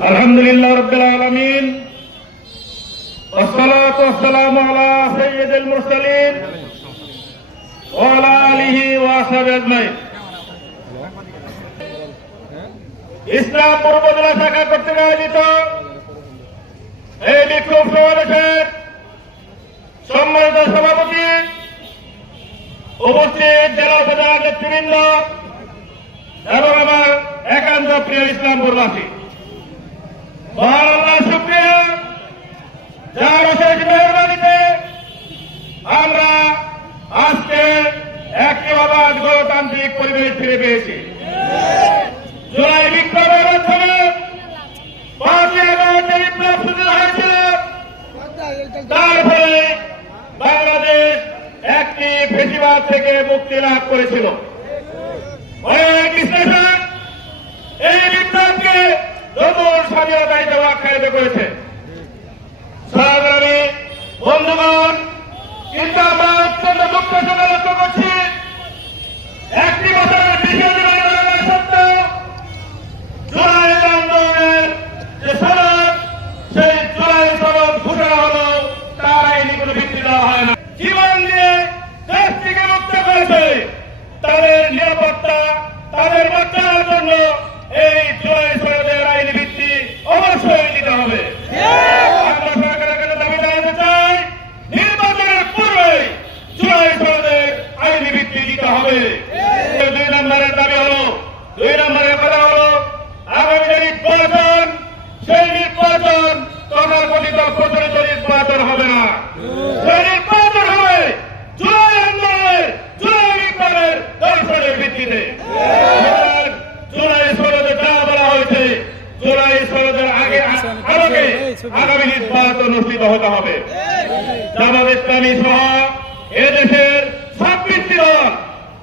الحمد لله رب العالمين والصلاة والسلام على سيد المرسلين وعلى آله وصحبه أجمعين ইসলাম পূর্বজেলা শাখা কর্তৃক আয়োজিত এই বিক্ষোভ সমাবেশের সম্মানিত সভাপতি উপস্থিত জেলা উপজেলা নেতৃবৃন্দ এবং আমার একান্ত প্রিয় ইসলামপুরবাসী মহান আল্লাহ যার অশেষ মেহরবানিতে আমরা আজকে একটি অবাধ গণতান্ত্রিক পরিবেশ ফিরে পেয়েছি। জুলাই বিপ্লবের মাধ্যমে পাঁচই আগস্ট বিপ্লব শুরু হয়েছিল, তার বাংলাদেশ একটি ফেসিবাদ থেকে মুক্তি লাভ করেছিল। স্বাধীনতায় দেওয়া আখ্যায়িত করেছে। বন্ধুগণ, কিন্তু আমরা অত্যন্ত দুঃখের সঙ্গে লক্ষ্য করছি, একটি বছরের সনদ, সেই জুলাই সনদ ঘোষণা হলো, তার আইনি কোনো দেওয়া হয় না। জীবন দিয়ে দেশ থেকে মুক্ত করেছে, তাদের নিরাপত্তা, তাদের বাচ্চার জন্য এই জুলাই সনদের আইনি ভিত্তি অবশ্যই দিতে হবে আমরা সরকারের কাছে দাবি জানাতে চাই নির্বাচনের পূর্বে জুলাই সনদের আইনি ভিত্তি দিতে হবে। দুই নম্বরের দাবি হলো, দুই নম্বরের কথা হলো, আগামী যে নির্বাচন, সেই নির্বাচন তথাকথিত প্রচলিত নির্বাচন হবে না। সেই নির্বাচন হবে যা বলা হয়েছে, জুলাই সনদের আগে আলোকে আগামী নির্বাচন অনুষ্ঠিত হতে হবে জামাত ইসলামী সহ এদেশের ছাব্বিশটি দল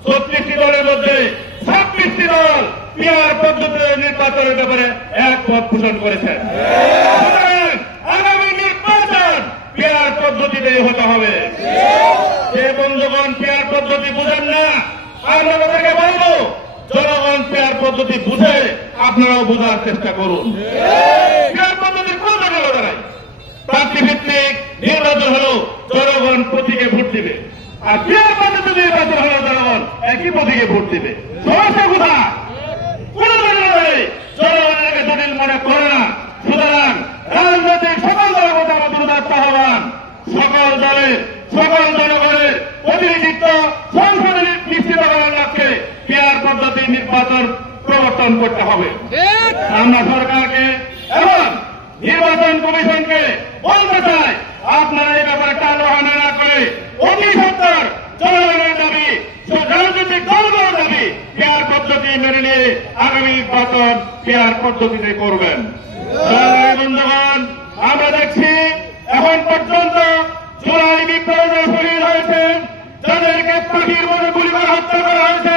ছত্রিশটি দলের মধ্যে ছাব্বিশটি দল পিয়ার পদ্ধতিতে নির্বাচনের ব্যাপারে একমত পোষণ করেছেন। আগামী নির্বাচন পিয়ার পদ্ধতিতে হতে হবে। যে বন্ধুগণ পেয়ার পদ্ধতি বুঝেন না আমরা তাদেরকে বলব, জনগণ পেয়ার পদ্ধতি বুঝে আপনারাও বোঝার চেষ্টা করুন। পেয়ার পদ্ধতি কোন জায়গায় দাঁড়ায় প্রার্থী নির্বাচন হলো জনগণ প্রতীকে ভোট দিবে। আর পেয়ার পদ্ধতি নির্বাচন হলো জনগণ একই প্রতীকে ভোট দিবে। সমস্যা কোথায় কোন জায়গায় জনগণের আগে জটিল মনে করে না সুতরাং রাজনৈতিক সকল দলের মধ্যে আমাদের উদাত্ত আহ্বান সকল দলের সকল জনগণের প্রতিনিধিত্ব সংসদে নিশ্চিত করার লক্ষ্যে পেয়ার পদ্ধতি নির্বাচন প্রবর্তন করতে হবে। আমরা সরকারকে এবং নির্বাচন কমিশনকে বলতে চাই আপনারা এই ব্যাপারে টালো হানা না করে অতি সত্তর জনগণের দাবি রাজনৈতিক দলগুলোর দাবি পেয়ার পদ্ধতি মেনে নিয়ে আগামী নির্বাচন পেয়ার পদ্ধতিতে করবেন। বন্ধুগণ আমরা দেখছি এখন পর্যন্ত জুলাই বিপ্লবে শহীদ হয়েছে যাদেরকে পাখির মধ্যে গুলি করে হত্যা করা হয়েছে।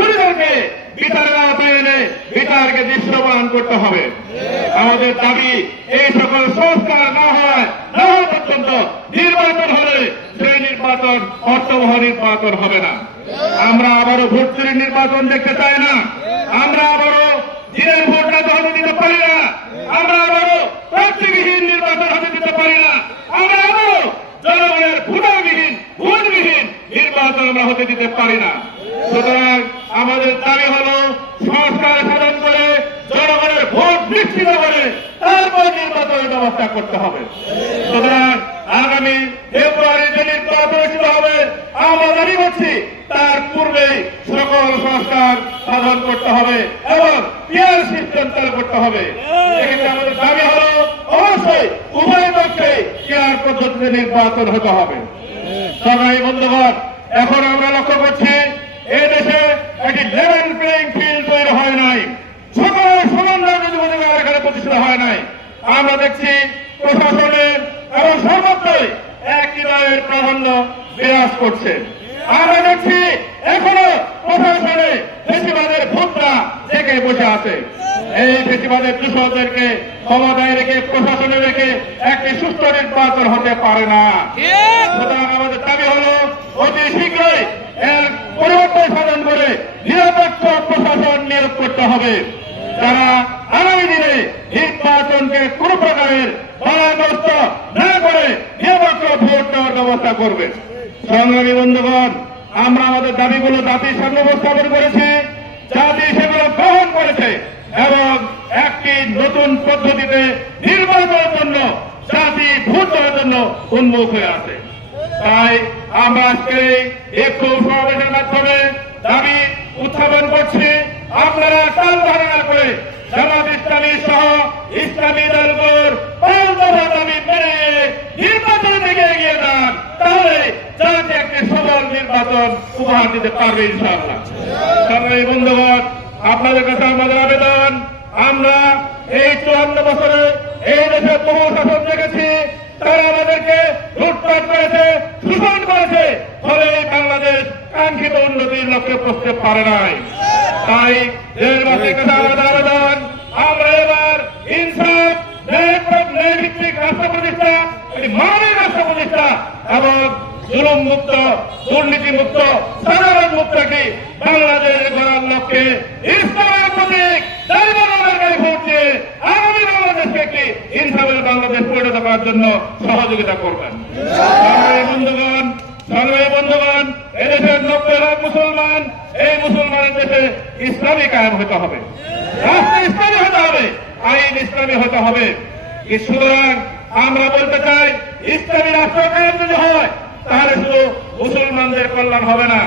বিচারকে দৃশ্যমান করতে হবে। আমাদের দাবি, এই সকল সংস্কার না হয়, না হওয়া পর্যন্ত নির্বাচন হলে সেই নির্বাচন অর্থবহ নির্বাচন হবে না। আমরা আবারও ভোট চুরির নির্বাচন দেখতে চাই না। আমরা আবারও দিনের ভোট রাতে হতে দিতে পারি না। আমরা আবারও প্রার্থীবিহীন নির্বাচন হতে দিতে পারি না। আমরা আবারও জনগণের ভোটারবিহীন ভোটবিহীন নির্বাচন আমরা হতে দিতে পারি না সুতরাং আমাদের দাবি হল সংস্কার সাধন করে জনগণের ভোট নিশ্চিত করে তারপর নির্বাচনের ব্যবস্থা করতে হবে। সুতরাং আগামী ফেব্রুয়ারি যে নির্বাচন হবে, আমরা দাবি করছি, তার সকল সংস্কার সাধন করতে হবে এবং পিয়ার করতে হবে। দাবি হল, অবশ্যই উভয় পক্ষে পিয়ার পদ্ধতিতে নির্বাচন হতে হবে। সবাই বন্ধুগণ, এখন আমরা লক্ষ্য করছি এই দেশে একটি প্লেইং ফিল্ড তৈরি হয় নাই সকল সমান রাজনৈতিক অধিকার এখানে হয় নাই। আমরা দেখছি প্রশাসনের এবং সর্বত্রই একই দলের প্রাধান্য বিরাজ করছে। আমরা দেখছি এখনও প্রশাসনে ফেসিবাদের ভূতটা জেগে বসে আছে। এই ফেসিবাদের দূষকদেরকে ক্ষমতায় রেখে, প্রশাসনে রেখে একটি সুস্থ নির্বাচন হতে পারে না। সুতরাং আমাদের দাবি হলো, অতি শীঘ্রই এর পরিবর্তন সাধন করে নিরপেক্ষ প্রশাসন নিয়োগ করতে হবে। যারা আগামী দিনে নির্বাচনকে কোন প্রকারের বাধাগ্রস্ত না করে নিরপেক্ষ ভোট করবে। সংগ্রামী বন্ধুগণ, আমরা আমাদের দাবিগুলো জাতির সামনে উপস্থাপন করেছি, জাতি সেগুলো গ্রহণ করেছে এবং একটি নতুন পদ্ধতিতে নির্বাচনের জন্য, জাতি ভোট দেওয়ার জন্য উন্মুখ হয়ে আছে। তাই আমরা আজকে একটু সমাবেশের মাধ্যমে দাবি উত্থাপন করছি। আপনারা কাল ধারণা করে জামাত ইসলামী সহ ইসলামী দলগুলোর পাঁচ দফা দাবি মেনে নির্বাচন থেকে এগিয়ে যান তাহলে জাতি একটি সবল নির্বাচন উপহার দিতে পারবে ইনশাআল্লাহ। বন্ধুগণ, আপনাদের কাছে আমাদের আবেদন, আমরা এই চুয়ান্ন বছরে এই দেশে বহু শাসন দেখেছি, তারা আমাদেরকে লুটপাট করেছে, শোষণ করেছে, ফলে বাংলাদেশ কাঙ্ক্ষিত উন্নতির লক্ষ্যে পৌঁছতে পারে নাই। তাই দেশবাসীর কাছে আমাদের আবেদন বাংলাদেশ পরিণত করার জন্য সহযোগিতা করবেন। বন্ধুগণ সংগ্রামী বন্ধুগণ এদেশের নব্বই লাখ মুসলমান, এই মুসলমানের দেশে ইসলামী কায়েম হতে হবে। রাষ্ট্র ইসলামী হতে হবে, আইন ইসলামী হতে হবে। সুতরাং আমরা বলতে চাই, ইসলামী রাষ্ট্র কায়েম যদি হয়, তাহলে শুধু মুসলমানদের কল্যাণ হবে না।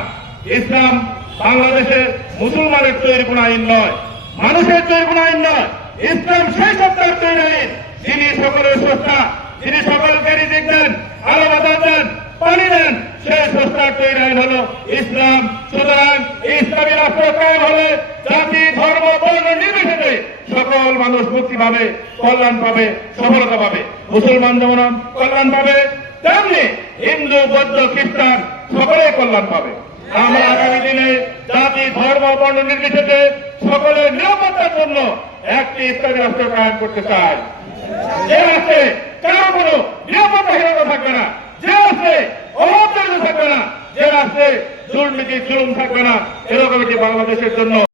ইসলাম বাংলাদেশের মুসলমানের তৈরি কোন আইন নয়, মানুষের তৈরি কোন আইন নয়, ইসলাম সেই সত্তার তৈরি আইন। যিনি সকলের স্রষ্টা, যিনি সকলকে রিজিক দেন আলো বাতাস দেন, পানি দেন, সেই স্রষ্টার তৈরি আইন হল ইসলাম। সুতরাং ইসলামী রাষ্ট্র কায়েম হলে জাতি, ধর্ম, বর্ণ নির্বিশেষে সকল মানুষ মুক্তি পাবে, কল্যাণ পাবে, সফলতা পাবে। মুসলমান যেমন কল্যাণ পাবে, তেমনি হিন্দু, বৌদ্ধ, খ্রিস্টান সকলেই কল্যাণ পাবে। আমরা আগামী দিনে জাতি, ধর্ম, বর্ণ নির্বিশেষে সকলের নিরাপত্তার জন্য একটি ইসলামী রাষ্ট্র কায়েম করতে চাই। যে রাষ্ট্রে কারও কোনো নিরাপত্তাহীনতা থাকবে না, যে রাষ্ট্রে অভাব থাকবে না, যে রাষ্ট্রে দুর্নীতি, জুলুম থাকবে না এরকম একটি বাংলাদেশের জন্য?